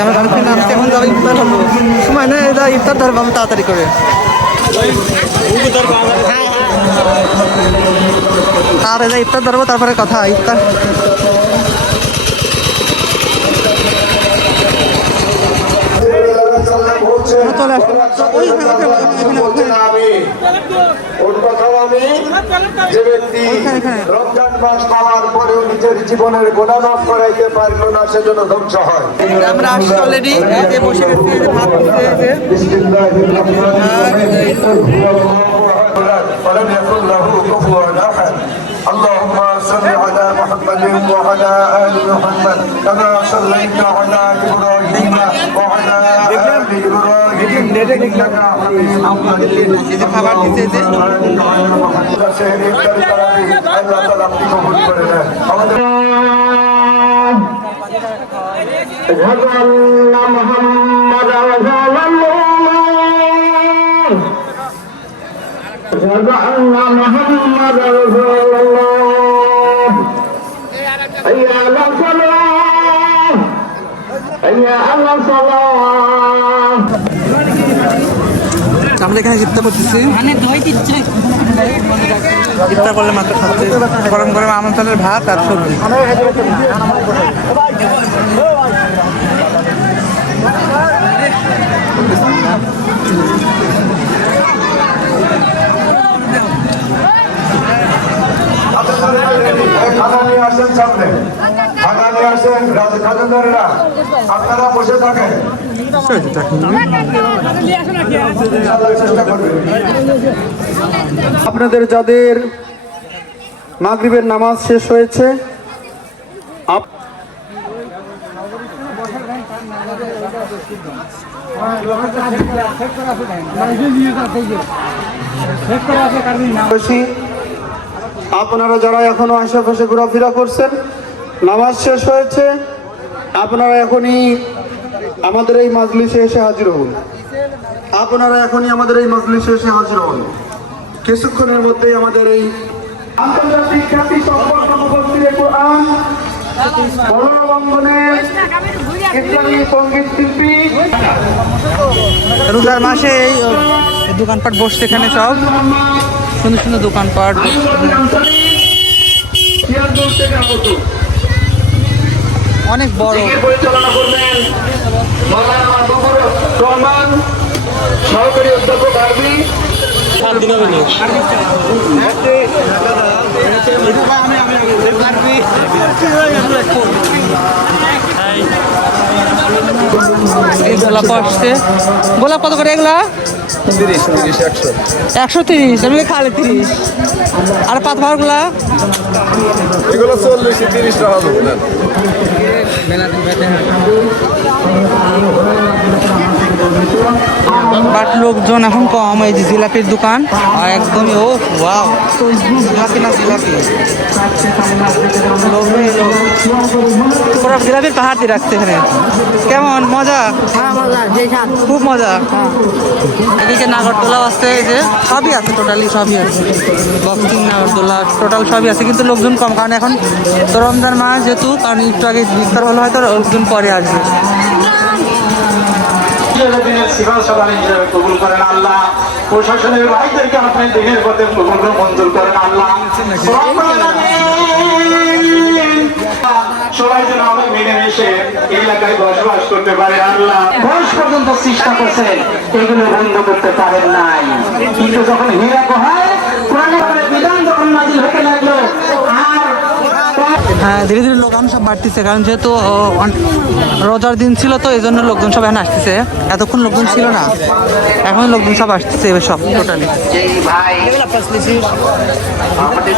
আমরা গাড়ি থেকে নামছি, এখন যাবো ইফতার হবো। সময় নেই, যা ইফতার ধরবো আমি তাড়াতাড়ি করে। তাড়াতাড়ি যা ইফতার ধরবো, তারপরে কথা ইফতার। চলে আসবো রমজান মাস পাওয়ার পরেও নিজের জীবনের গোনা মাফ করাইতে পারলো না, সেজন্য ধ্বংস হয়। আমরা আসছি অলরেডি, বসে গেছি, ভাত اللهم صل على محمد وعلى آل محمد كما صليت على إبراهيم وعلى آل إبراهيم إنك حميد مجيد খাবার দিতে أشهد أن محمدا رسول الله أشهد أن محمدا رسول الله حي على الصلاة حي على الصلاة আমরা এখানে ইফতার করতেছি। ইফতার করলে মাত্র খাচ্ছে গরম গরম আমন চালের ভাত আর সবজি। আপনারা বসে থাকেন, আপনাদের যাদের মাগরিবের নামাজ শেষ হয়েছে, আপনারা যারা এখনো আশেপাশে ঘোরাফেরা করছেন, নামাজ শেষ হয়েছে, আপনারা এখনই আমাদের এই মাজলিসে এসে হাজির হন। আপনারা এখনই আমাদের এই মাজলিসে এসে হাজির হন। কিছুক্ষণের মধ্যেই আমাদের এই আন্তর্জাতিক খ্যাতি সম্পন্ন মুফাসসিরে কোরআন, মনোরঞ্জনের ইসলামী সঙ্গীত শিল্পী, রোজার মাসে এই দোকানপাট বসছে এখানে, সব সুন্দর সুন্দর দোকানপাট। অনেক বড়। পরিচালনা করবেন রহমান, সহকারী অধ্যাপক আরবি। এই গোলাপ আসছে। গোলাপ কত করে এগুলা? 130। আমি খালে 30। আর পাতবাহার গুলা এগুলো 40-30 টাকা হবে না। বাট লোকজন এখন কম। এই যে জিলাপির দোকান একদমই, ও ওয়াও, জিলাপি না জিলাপি, পুরো জিলাপির পাহাড় দিয়ে রাখছে এখানে। কেমন মজা? খুব মজা। এদিকে নাগরদোলাও আছে, এই যে সবই আছে, টোটালি সবই আছে, বক্সিং নাগরদোলা টোটাল সবই আছে, কিন্তু লোকজন কম, কারণ এখন তো রমজান মাস যেহেতু, কারণ একটু আগে ইফতার হলো, হয়তো লোকজন পরে আসবে। কবুল করেন আল্লাহ, প্রশাসনের ভাইদেরকে আপনি দিনের পথে মঞ্জুর করেন আল্লাহ। সবাই যেন আমরা মিলেমিশে এলাকায় বসবাস করতে পারে আল্লাহ। বয়স পর্যন্ত চেষ্টা করছে, এগুলো বন্ধ করতে পারেন নাই, কিন্তু যখন হিরাক হয় কোরআনের বিধান যখন নাজিল হতে লাগলো, আর হ্যাঁ, ধীরে ধীরে লোকজন সব বাড়তেছে, কারণ যেহেতু রোজার দিন ছিল, তো এই জন্য লোকজন সব এখন আসতেছে। এতক্ষণ লোকজন ছিল না, এখন লোকজন সব আসতেছে এবার সব টোটালি। আমাদের